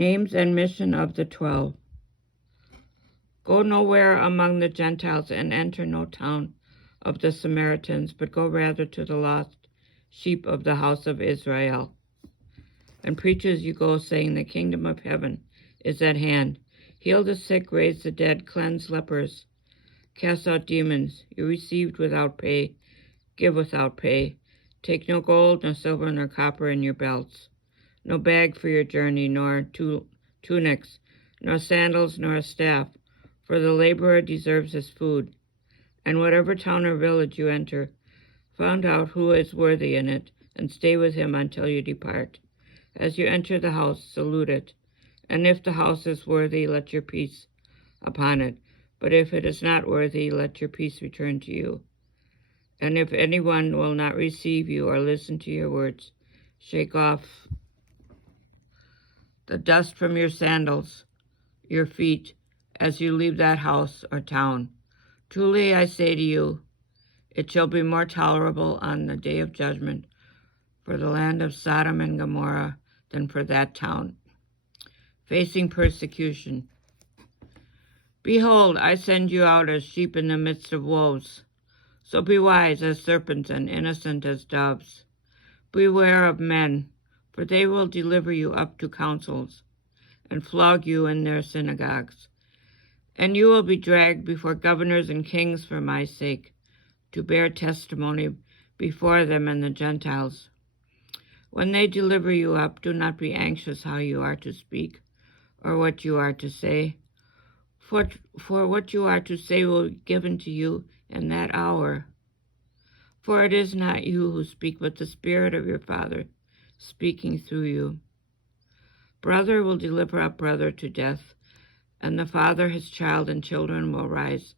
Names and mission of the 12. Go nowhere among the Gentiles and enter no town of the Samaritans, but go rather to the lost sheep of the house of Israel. And preach as you go, saying, the kingdom of heaven is at hand. Heal the sick, raise the dead, cleanse lepers, cast out demons. You received without pay, give without pay. Take no gold, nor silver, nor copper in your belts, no bag for your journey, nor tunics, nor sandals, nor a staff, for the laborer deserves his food. And whatever town or village you enter, find out who is worthy in it, and stay with him until you depart. As you enter the house, salute it. And if the house is worthy, let your peace upon it. But if it is not worthy, let your peace return to you. And if anyone will not receive you or listen to your words, shake off the dust from your sandals, your feet, as you leave that house or town. Truly I say to you, it shall be more tolerable on the day of judgment for the land of Sodom and Gomorrah than for that town. Facing persecution. Behold, I send you out as sheep in the midst of wolves. So be wise as serpents and innocent as doves. Beware of men, for they will deliver you up to councils and flog you in their synagogues. And you will be dragged before governors and kings for my sake, to bear testimony before them and the Gentiles. When they deliver you up, do not be anxious how you are to speak or what you are to say. For what you are to say will be given to you in that hour. For it is not you who speak, but the Spirit of your Father speaking through you. Brother will deliver up brother to death, and the father his child, and children will rise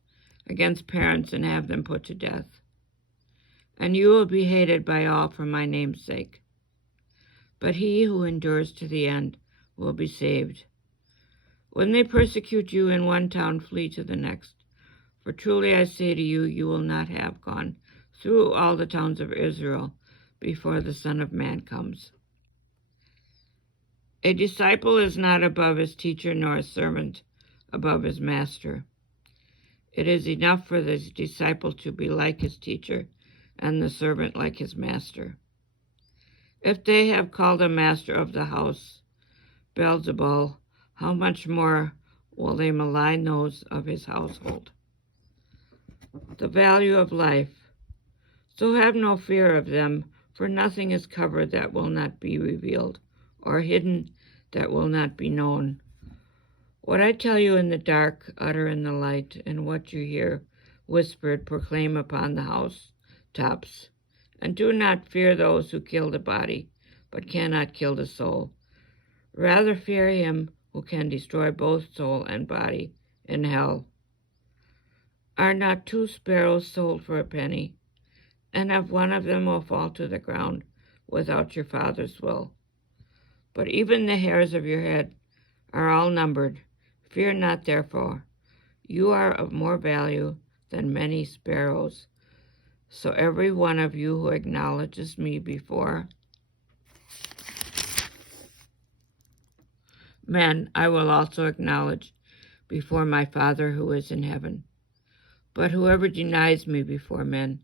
against parents and have them put to death. And you will be hated by all for my name's sake. But he who endures to the end will be saved. When they persecute you in one town, flee to the next. For truly I say to you, you will not have gone through all the towns of Israel before the Son of Man comes. A disciple is not above his teacher, nor a servant above his master. It is enough for the disciple to be like his teacher, and the servant like his master. If they have called a master of the house Beelzebul, how much more will they malign those of his household? The value of life. So have no fear of them, for nothing is covered that will not be revealed, or hidden that will not be known. What I tell you in the dark, utter in the light, and what you hear whispered, proclaim upon the housetops. And do not fear those who kill the body, but cannot kill the soul. Rather fear him who can destroy both soul and body in hell. Are not 2 sparrows sold for a penny? And if one of them will fall to the ground without your Father's will? But even the hairs of your head are all numbered. Fear not, therefore. You are of more value than many sparrows. So every one of you who acknowledges me before men, I will also acknowledge before my Father who is in heaven. But whoever denies me before men,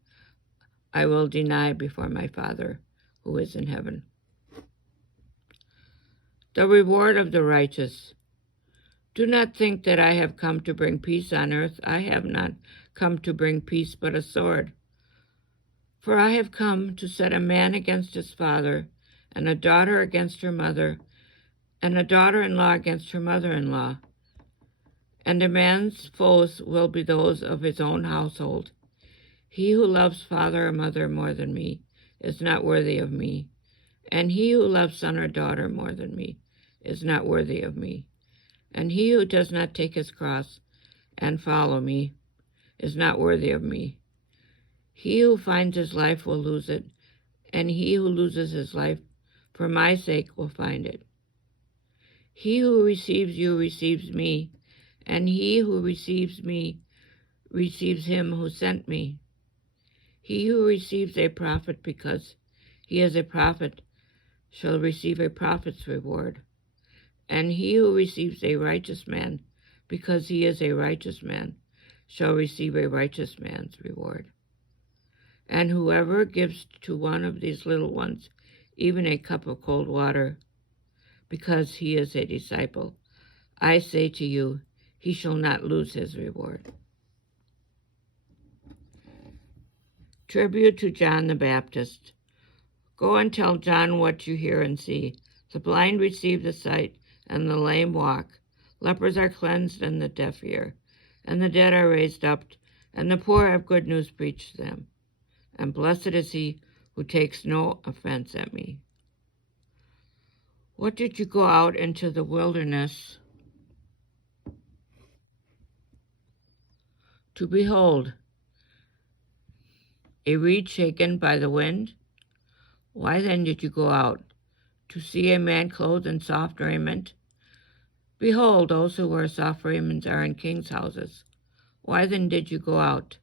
I will deny before my Father who is in heaven. The reward of the righteous. Do not think that I have come to bring peace on earth. I have not come to bring peace, but a sword. For I have come to set a man against his father, and a daughter against her mother, and a daughter-in-law against her mother-in-law. And a man's foes will be those of his own household. He who loves father or mother more than me is not worthy of me, and he who loves son or daughter more than me is not worthy of me. And he who does not take his cross and follow me is not worthy of me. He who finds his life will lose it, and he who loses his life for my sake will find it. He who receives you receives me, and he who receives me receives him who sent me. He who receives a prophet because he is a prophet shall receive a prophet's reward. And he who receives a righteous man, because he is a righteous man, shall receive a righteous man's reward. And whoever gives to one of these little ones even a cup of cold water, because he is a disciple, I say to you, he shall not lose his reward. Tribute to John the Baptist. Go and tell John what you hear and see. The blind receive the sight, and the lame walk. Lepers are cleansed, and the deaf hear. And the dead are raised up, and the poor have good news preached to them. And blessed is he who takes no offense at me. What did you go out into the wilderness to behold? A reed shaken by the wind? Why then did you go out? To see a man clothed in soft raiment? Behold, those who wear soft raiments are in kings' houses. Why then did you go out?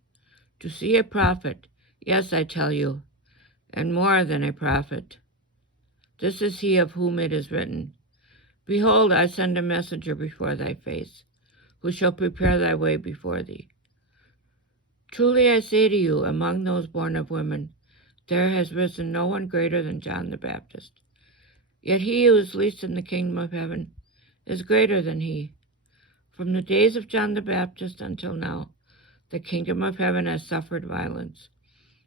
To see a prophet? Yes, I tell you, and more than a prophet. This is he of whom it is written, Behold, I send a messenger before thy face, who shall prepare thy way before thee. Truly I say to you, among those born of women, there has risen no one greater than John the Baptist. Yet he who is least in the kingdom of heaven is greater than he. From the days of John the Baptist until now, the kingdom of heaven has suffered violence,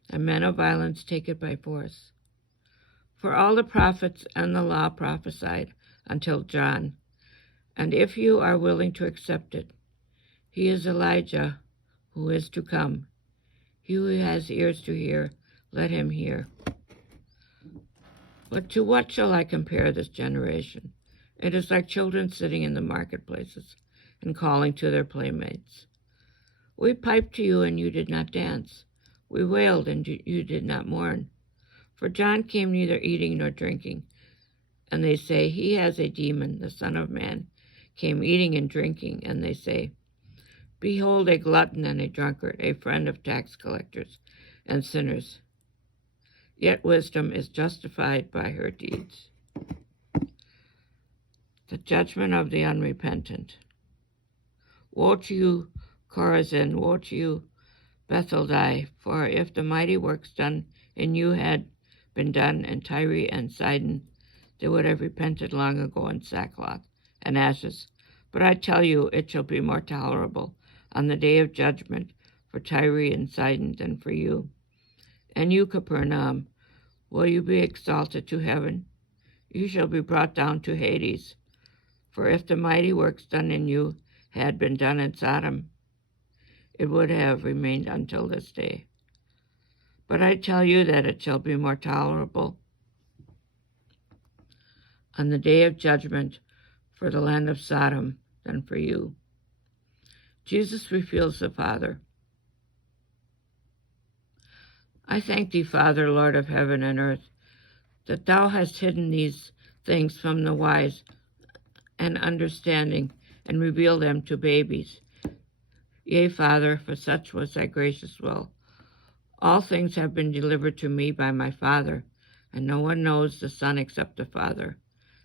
and men of violence take it by force. For all the prophets and the law prophesied until John, and if you are willing to accept it, he is Elijah who is to come. He who has ears to hear, let him hear. But to what shall I compare this generation? It is like children sitting in the marketplaces and calling to their playmates. We piped to you, and you did not dance. We wailed, and you did not mourn. For John came neither eating nor drinking, and they say, He has a demon. The Son of Man came eating and drinking, and they say, Behold, a glutton and a drunkard, a friend of tax collectors and sinners. Yet wisdom is justified by her deeds. The judgment of the unrepentant. Woe to you, Chorazin! Woe to you, Bethsaida! For if the mighty works done in you had been done in Tyre and Sidon, they would have repented long ago in sackcloth and ashes. But I tell you, it shall be more tolerable on the day of judgment for Tyre and Sidon than for you. And you, Capernaum, will you be exalted to heaven? You shall be brought down to Hades. For if the mighty works done in you had been done in Sodom, it would have remained until this day. But I tell you that it shall be more tolerable on the day of judgment for the land of Sodom than for you. Jesus reveals the Father. I thank thee, Father, Lord of heaven and earth, that thou hast hidden these things from the wise and understanding, and revealed them to babies. Yea, Father, for such was thy gracious will. All things have been delivered to me by my Father, and no one knows the Son except the Father,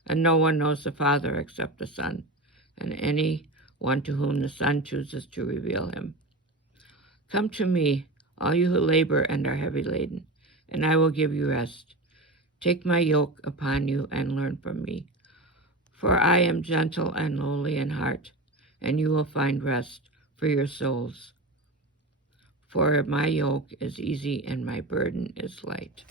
and no one knows the Father except the Son, and any one to whom the Son chooses to reveal him. Come to me, all you who labor and are heavy laden, and I will give you rest. Take my yoke upon you and learn from me, for I am gentle and lowly in heart, and you will find rest for your souls. For my yoke is easy and my burden is light.